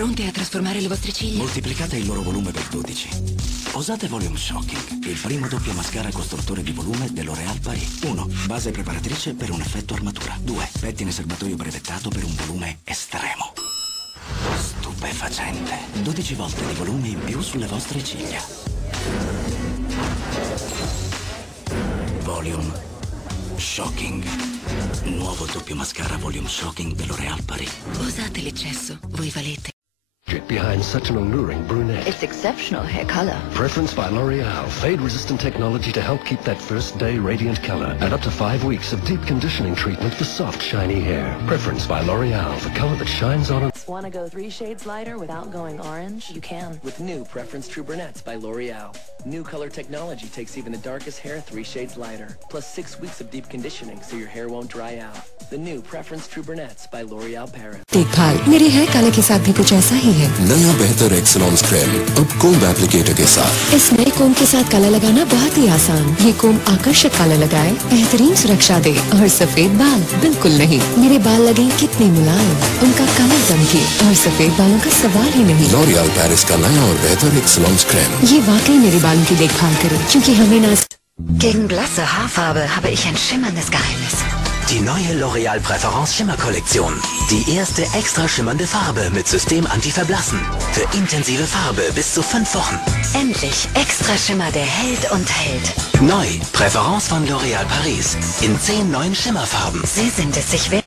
Pronti a trasformare le vostre ciglia? Moltiplicate il loro volume per 12. Usate Volume Shocking, il primo doppio mascara costruttore di volume dell'Oréal Paris. 1. Base preparatrice per un effetto armatura. 2. Pettine serbatoio brevettato per un volume estremo. Stupefacente. 12 volte di volume in più sulle vostre ciglia. Volume Shocking. Nuovo doppio mascara Volume Shocking dell'Oréal Paris. Usate l'eccesso, voi valete. Behind such an alluring brunette. It's exceptional hair color. Preference by L'Oreal. Fade-resistant technology to help keep that first day radiant color. And up to 5 weeks of deep conditioning treatment for soft, shiny hair. Preference by L'Oreal. The color that shines on it. Want to go 3 shades lighter without going orange? You can. With new Preference True Brunettes by L'Oreal. New color technology takes even the darkest hair 3 shades lighter. Plus 6 weeks of deep conditioning so your hair won't dry out. The new Preference True Brunettes by L'Oreal Paris. देखभाल मेरे hair colour के साथ भी कुछ ऐसा ही है। नया बेहतर एक्सलॉन्स क्रीम अब कोम्ब एप्लीकेटर के साथ। इस नए कोम्ब के साथ कलर लगाना बहुत ही आसान। ये कोम्ब आकर्षक कलर लगाए, बेहतरीन सुरक्षा दे और सफेद बाल बिल्कुल नहीं। मेरे बाल लगे कितने मुलायम, उनका कलर चमके और सफेद बालों का सवाल ही नहीं। लॉरियल पेरिस का नया और बेहतर एक्सलॉन्स क्रीम। ये वाकई मेरे बालों की देखभाल करे, क्योंकि हमें ना। Gegen blasse Haarfarbe habe ich ein schimmerndes Geheimnis. Die neue L'Oreal Präference Schimmer-Kollektion. Die erste extra schimmernde Farbe mit System Anti-Verblassen. Für intensive Farbe bis zu 5 Wochen. Endlich extra Schimmer, der hält und hält. Neu, Präference von L'Oréal Paris. In 10 neuen Schimmerfarben. Sie sind es sich wert.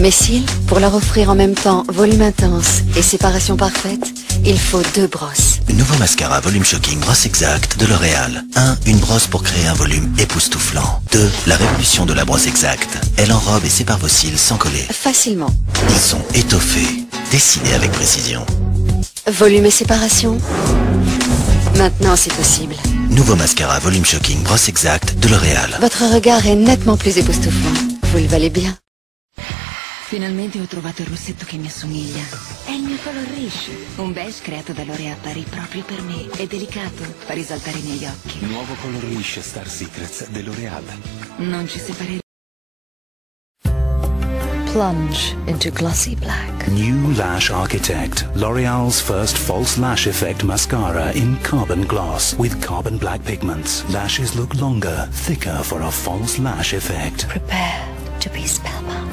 Mes cils, pour leur offrir en même temps volume intense et séparation parfaite, il faut 2 brosses. Nouveau mascara volume shocking brosse exacte de L'Oréal. 1. Une brosse pour créer un volume époustouflant. 2. La révolution de la brosse exacte. Elle enrobe et sépare vos cils sans coller. Facilement. Ils sont étoffés, dessinés avec précision. Volume et séparation. Maintenant c'est possible. Nouveau mascara volume shocking brosse exacte de L'Oréal. Votre regard est nettement plus époustouflant. Vous le valez bien. Finalmente ho trovato il rossetto che mi assomiglia. È il mio color Riche, un beige creato da L'Oréal Paris proprio per me. È delicato, fa risaltare i miei occhi. Nuovo color Riche Star Secrets dell'Oréal. Non ci separeremo. Plunge into glossy black. New Lash Architect, L'Oreal's first false lash effect mascara in carbon gloss with carbon black pigments. Lashes look longer, thicker for a false lash effect. Prepare to be spellbound.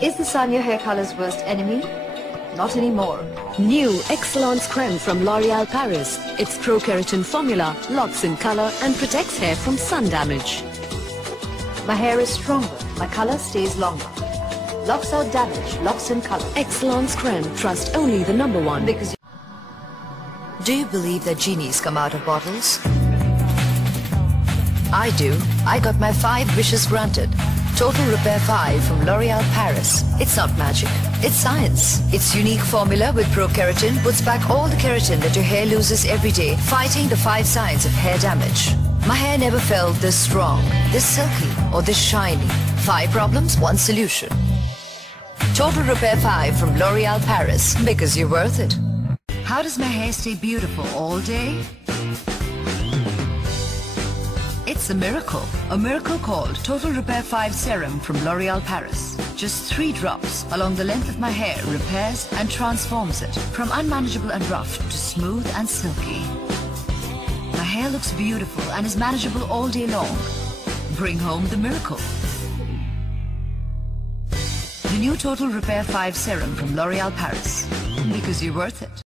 Is the sun your hair color's worst enemy? Not anymore. New Excellence Creme from L'Oréal Paris. Its pro-keratin formula locks in color and protects hair from sun damage. My hair is stronger. My color stays longer. Locks out damage, locks in color. Excellence Creme. Trust only the #1. Because. Do you believe that genies come out of bottles? I do. I got my 5 wishes granted. Total Repair 5 from L'Oréal Paris. It's not magic, it's science. Its unique formula with Pro-Keratin puts back all the keratin that your hair loses every day, fighting the 5 signs of hair damage. My hair never felt this strong, this silky, or this shiny. 5 problems, 1 solution. Total Repair 5 from L'Oréal Paris, because you're worth it. How does my hair stay beautiful all day? It's a miracle called Total Repair 5 Serum from L'Oréal Paris. Just 3 drops along the length of my hair repairs and transforms it from unmanageable and rough to smooth and silky. My hair looks beautiful and is manageable all day long. Bring home the miracle. new Total Repair 5 Serum from L'Oréal Paris. Because you're worth it.